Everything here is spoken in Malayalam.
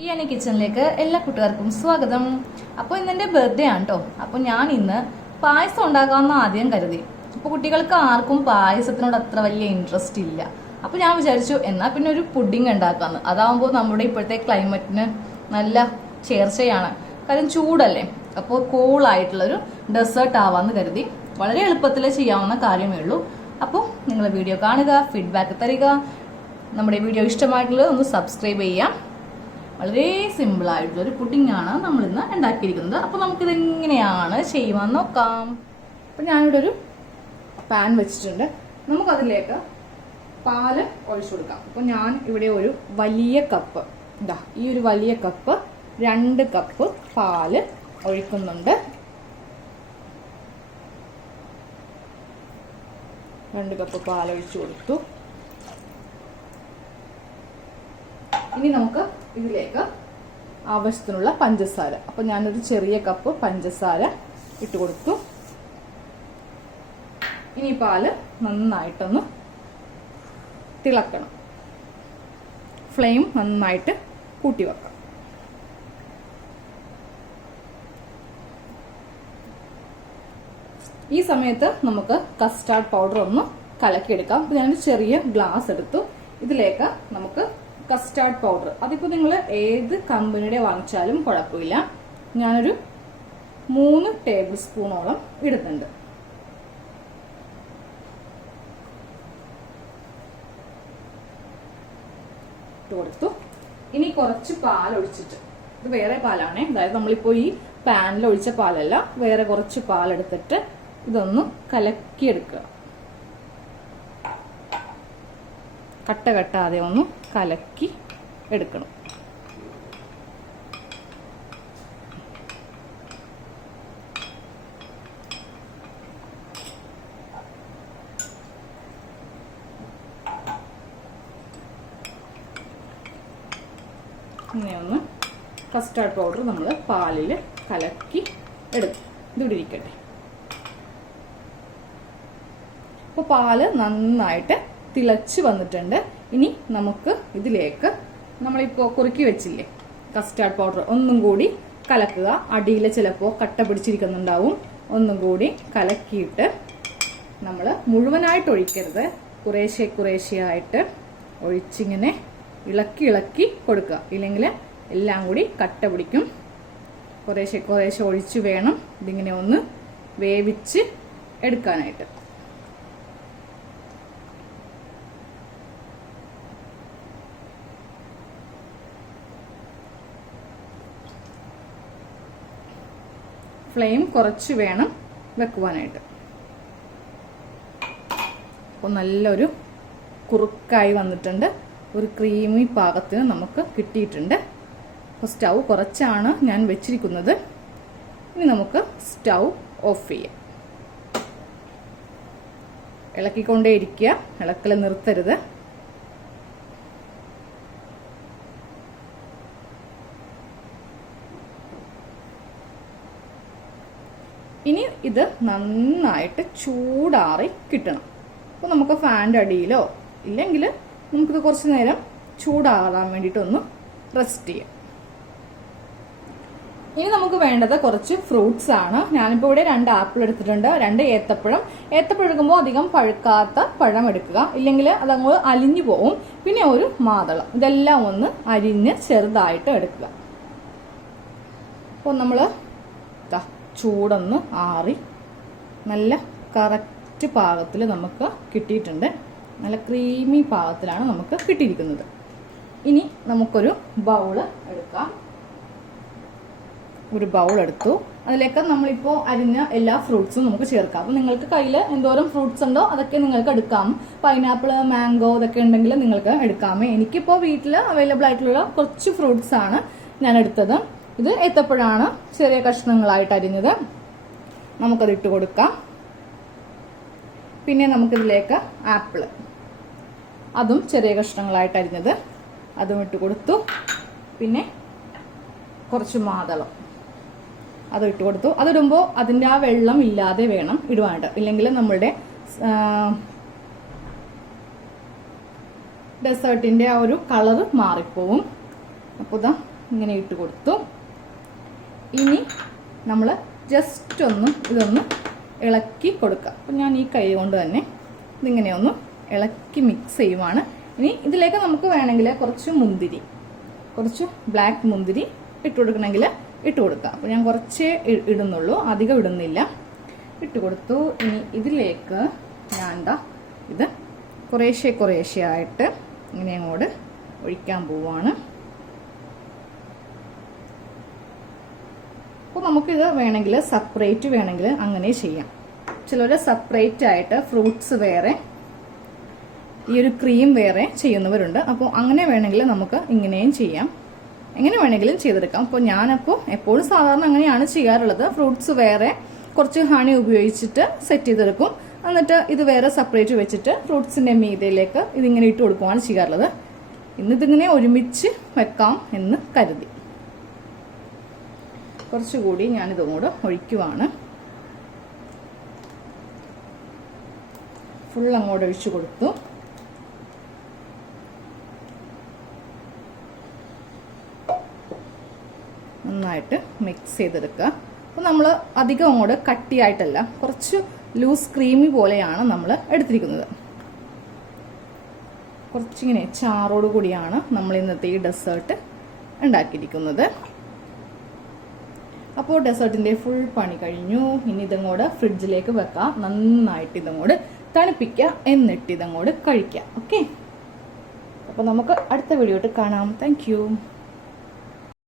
ഈ എന്നെ കിച്ചണിലേക്ക് എല്ലാ കൂട്ടുകാർക്കും സ്വാഗതം. അപ്പോൾ ഇന്ന് എൻ്റെ ബർത്ത്ഡേ ആണ് കേട്ടോ. അപ്പോൾ ഞാൻ ഇന്ന് പായസം ഉണ്ടാക്കാമെന്ന് ആദ്യം കരുതി. അപ്പോൾ കുട്ടികൾക്ക് ആർക്കും പായസത്തിനോട് അത്ര വലിയ ഇൻട്രസ്റ്റ് ഇല്ല. അപ്പോൾ ഞാൻ വിചാരിച്ചു എന്നാൽ പിന്നെ ഒരു പുഡിംഗ് ഉണ്ടാക്കാമെന്ന്. അതാവുമ്പോൾ നമ്മുടെ ഇപ്പോഴത്തെ ക്ലൈമറ്റിന് നല്ല ചേർച്ചയാണ്, കാര്യം ചൂടല്ലേ. അപ്പോൾ കൂളായിട്ടുള്ളൊരു ഡെസേർട്ട് ആവാമെന്ന് കരുതി. വളരെ എളുപ്പത്തിൽ ചെയ്യാവുന്ന കാര്യമേ ഉള്ളൂ. അപ്പോൾ നിങ്ങൾ വീഡിയോ കാണുക, ഫീഡ്ബാക്ക് തരിക. നമ്മുടെ വീഡിയോ ഇഷ്ടമായിട്ടുള്ളത് ഒന്ന് സബ്സ്ക്രൈബ് ചെയ്യാം. വളരെ സിമ്പിളായിട്ടുള്ളൊരു പുഡിംഗാണ് നമ്മളിന്ന് ഉണ്ടാക്കിയിരിക്കുന്നത്. അപ്പോൾ നമുക്കിതെങ്ങനെയാണ് ചെയ്യുവാന്ന് നോക്കാം. അപ്പോൾ ഞാനിവിടെ ഒരു പാൻ വെച്ചിട്ടുണ്ട്. നമുക്കതിലേക്ക് പാല് ഒഴിച്ചു കൊടുക്കാം. അപ്പോൾ ഞാൻ ഇവിടെ ഒരു വലിയ കപ്പ്, ഈ ഒരു വലിയ കപ്പ് 2 കപ്പ് പാല് ഒഴിക്കുന്നുണ്ട്. 2 കപ്പ് പാൽ ഒഴിച്ചു കൊടുത്തു. ഇനി നമുക്ക് ഇതിലേക്ക് ആവശ്യത്തിനുള്ള പഞ്ചസാര, അപ്പോൾ ഞാനൊരു ചെറിയ കപ്പ് പഞ്ചസാര ഇട്ട് കൊടുത്തു. ഇനി പാല് നന്നായിട്ടൊന്ന് തിളക്കണം. ഫ്ലെയിം നന്നായിട്ട് കൂട്ടി വെക്കാം. ഈ സമയത്ത് നമുക്ക് കസ്റ്റാർഡ് പൗഡർ ഒന്ന് കലക്കിയെടുക്കാം. അപ്പോൾ ഞാനൊരു ചെറിയ ഗ്ലാസ് എടുത്തു. ഇതിലേക്ക് നമുക്ക് കസ്റ്റാർഡ് പൗഡർ, അതിപ്പോൾ നിങ്ങൾ ഏത് കമ്പനിയുടെ വാങ്ങിച്ചാലും കുഴപ്പമില്ല. ഞാനൊരു 3 ടേബിൾ സ്പൂണോളം ഇടുന്നുണ്ട്. ഇട്ട് കൊടുത്തു. ഇനി കുറച്ച് പാൽ ഒഴിച്ചിട്ട്, ഇത് വേറെ പാലാണേ, അതായത് നമ്മളിപ്പോൾ ഈ പാനിൽ ഒഴിച്ച പാലല്ല, വേറെ കുറച്ച് പാലെടുത്തിട്ട് ഇതൊന്ന് കലക്കിയെടുക്കുക. കട്ട കട്ടാതെ ഒന്ന് കലക്കി എടുക്കണം. ഇങ്ങനെയൊന്ന് കസ്റ്റാർഡ് പൗഡർ നമ്മൾ പാലിൽ കലക്കി എടുക്കും. ഇതിവിടെ ഇരിക്കട്ടെ. അപ്പോൾ പാല് നന്നായിട്ട് തിളച്ച് വന്നിട്ടുണ്ട്. ഇനി നമുക്ക് ഇതിലേക്ക് നമ്മളിപ്പോൾ കുറുക്കി വെച്ചില്ലേ കസ്റ്റാർഡ് പൗഡർ, ഒന്നും കൂടി കലക്കുക. അടിയിൽ ചിലപ്പോൾ കട്ട പിടിച്ചിരിക്കുന്നുണ്ടാവും. ഒന്നും കൂടി കലക്കിയിട്ട് നമ്മൾ മുഴുവനായിട്ട് ഒഴിക്കരുത്, കുറേശ്ശെ കുറേശ്ശെയായിട്ട് ഒഴിച്ചിങ്ങനെ ഇളക്കി ഇളക്കി കൊടുക്കുക. ഇല്ലെങ്കിൽ എല്ലാം കൂടി കട്ട പിടിക്കും. കുറേശ്ശെ കുറേശ്ശെ ഒഴിച്ച് വേണം ഇതിങ്ങനെ ഒന്ന് വേവിച്ച് എടുക്കാനായിട്ട്. ഫ്ലെയിം കുറച്ച് വേണം വെക്കുവാനായിട്ട്. അപ്പോൾ നല്ലൊരു കുറുക്കായി വന്നിട്ടുണ്ട്. ഒരു ക്രീമി പാകത്തിന് നമുക്ക് കിട്ടിയിട്ടുണ്ട്. അപ്പോൾ സ്റ്റൗ കുറച്ചാണ് ഞാൻ വെച്ചിരിക്കുന്നത്. ഇനി നമുക്ക് സ്റ്റൗ ഓഫ് ചെയ്യാം. ഇളക്കിക്കൊണ്ടേയിരിക്കുക, ഇളക്കൽ നിർത്തരുത്. ഇനി ഇത് നന്നായിട്ട് ചൂടാറി കിട്ടണം. അപ്പോൾ നമുക്ക് ഫാൻ്റെ അടിയിലോ ഇല്ലെങ്കിൽ നമുക്കിത് കുറച്ച് നേരം ചൂടാറാൻ വേണ്ടിയിട്ടൊന്ന് റെസ്റ്റ് ചെയ്യാം. ഇനി നമുക്ക് വേണ്ടത് കുറച്ച് ഫ്രൂട്ട്സ് ആണ്. ഞാനിപ്പോൾ ഇവിടെ 2 ആപ്പിൾ എടുത്തിട്ടുണ്ട്, 2 ഏത്തപ്പഴം. ഏത്തപ്പഴം എടുക്കുമ്പോൾ അധികം പഴുക്കാത്ത പഴം എടുക്കുക, ഇല്ലെങ്കിൽ അതങ്ങ് അലിഞ്ഞു പോവും. പിന്നെ ഒരു മാതളം, ഇതെല്ലാം ഒന്ന് അരിഞ്ഞ് ചെറുതായിട്ട് എടുക്കുക. അപ്പോൾ നമ്മൾ ചൂടൊന്ന് ആറി നല്ല കറക്റ്റ് പാകത്തിൽ നമുക്ക് കിട്ടിയിട്ടുണ്ട്. നല്ല ക്രീമി പാകത്തിലാണ് നമുക്ക് കിട്ടിയിരിക്കുന്നത്. ഇനി നമുക്കൊരു ബൗള് എടുക്കാം. ഒരു ബൗൾ എടുത്തു. അതിലേക്ക് നമ്മളിപ്പോൾ അരിഞ്ഞ എല്ലാ ഫ്രൂട്ട്സും നമുക്ക് ചേർക്കാം. അപ്പോൾ നിങ്ങൾക്ക് കയ്യിൽ എന്തോരം ഫ്രൂട്ട്സ് ഉണ്ടോ അതൊക്കെ നിങ്ങൾക്ക് എടുക്കാം. പൈനാപ്പിൾ, മാംഗോ ഇതൊക്കെ ഉണ്ടെങ്കിൽ നിങ്ങൾക്ക് എടുക്കാമേ. എനിക്കിപ്പോൾ വീട്ടിൽ അവൈലബിൾ ആയിട്ടുള്ള കുറച്ച് ഫ്രൂട്ട്സ് ആണ് ഞാൻ എടുത്തത്. ഇത് ഏത്തപ്പഴമാണ്, ചെറിയ കഷ്ണങ്ങളായിട്ട് അരിഞ്ഞത്. നമുക്കത് ഇട്ട് കൊടുക്കാം. പിന്നെ നമുക്കിതിലേക്ക് ആപ്പിൾ, അതും ചെറിയ കഷ്ണങ്ങളായിട്ട് അരിഞ്ഞത്, അതും ഇട്ട് കൊടുത്തു. പിന്നെ കുറച്ച് മാതളം, അതും ഇട്ട് കൊടുത്തു. അതിടുമ്പോൾ അതിൻ്റെ ആ വെള്ളം ഇല്ലാതെ വേണം ഇടുവാനായിട്ട്, ഇല്ലെങ്കിൽ നമ്മളുടെ ഡെസേർട്ടിൻ്റെ ആ ഒരു കളറ് മാറിപ്പോവും. അപ്പോൾ ഇതാ ഇങ്ങനെ ഇട്ട് കൊടുത്തു. ഇനി നമ്മൾ ജസ്റ്റ് ഇതൊന്ന് ഇളക്കി കൊടുക്കുക. അപ്പം ഞാൻ ഈ കൈ കൊണ്ട് തന്നെ ഇതിങ്ങനെ ഒന്ന് ഇളക്കി മിക്സ് ചെയ്യുവാണ്. ഇനി ഇതിലേക്ക് നമുക്ക് വേണമെങ്കിൽ കുറച്ച് ബ്ലാക്ക് മുന്തിരി ഇട്ട് കൊടുക്കണമെങ്കിൽ ഇട്ട് കൊടുക്കാം. അപ്പോൾ ഞാൻ കുറച്ചേ ഇടുന്നുള്ളൂ, അധികം ഇടുന്നില്ല. ഇട്ട് കൊടുത്തു. ഇനി ഇതിലേക്ക് ഞാൻ ഇത് കുറേശ്ശെ ആയിട്ട് ഇങ്ങനെ അങ്ങോട്ട് ഒഴിക്കാൻ പോവാണ്. അപ്പോൾ നമുക്കിത് വേണമെങ്കിൽ സെപ്പറേറ്റ് വേണമെങ്കിൽ അങ്ങനെ ചെയ്യാം. ചിലർ സെപ്പറേറ്റ് ആയിട്ട് ഫ്രൂട്ട്സ് വേറെ ഈ ഒരു ക്രീം വേറെ ചെയ്യുന്നവരുണ്ട്. അപ്പോൾ അങ്ങനെ വേണമെങ്കിൽ നമുക്ക് ഇങ്ങനെയും ചെയ്യാം, എങ്ങനെ വേണമെങ്കിലും ചെയ്തെടുക്കാം. അപ്പോൾ ഞാനപ്പോൾ എപ്പോഴും സാധാരണ അങ്ങനെയാണ് ചെയ്യാറുള്ളത്. ഫ്രൂട്ട്സ് വേറെ കുറച്ച് ഹണി ഉപയോഗിച്ചിട്ട് സെറ്റ് ചെയ്തെടുക്കും. എന്നിട്ട് ഇത് വേറെ സെപ്പറേറ്റ് വെച്ചിട്ട് ഫ്രൂട്ട്സിൻ്റെ മീതയിലേക്ക് ഇതിങ്ങനെ ഇട്ട് കൊടുക്കുകയാണ് ചെയ്യാറുള്ളത്. ഇന്നിതിങ്ങനെ ഒരുമിച്ച് വെക്കാം എന്ന് കരുതി കുറച്ചുകൂടി ഞാനിതുകൂടെ ഒഴിക്കുവാണ്. ഫുൾ അങ്ങോട്ട് ഒഴിച്ചു കൊടുത്തു. നന്നായിട്ട് മിക്സ് ചെയ്തെടുക്കുക. അപ്പോൾ നമ്മൾ അധികം അങ്ങോട്ട് കട്ടിയായിട്ടല്ല, കുറച്ച് ലൂസ് ക്രീമി പോലെയാണ് നമ്മൾ എടുത്തിരിക്കുന്നത്. കുറച്ചിങ്ങനെ ചാറോട് കൂടിയാണ് നമ്മൾ ഇന്നത്തെ ഈ ഡെസേർട്ട് ഉണ്ടാക്കിയിരിക്കുന്നത്. അപ്പോൾ ഡെസേർട്ടിൻ്റെ ഫുൾ പണി കഴിഞ്ഞു. ഇനി ഇതങ്ങോട്ട് ഫ്രിഡ്ജിലേക്ക് വെക്കാം, നന്നായിട്ട് ഇതങ്ങോട്ട് തണുപ്പിക്കുക, എന്നിട്ട് ഇതങ്ങോട്ട് കഴിക്കാം. ഓക്കെ, അപ്പോൾ നമുക്ക് അടുത്ത വീഡിയോ കാണാം. താങ്ക്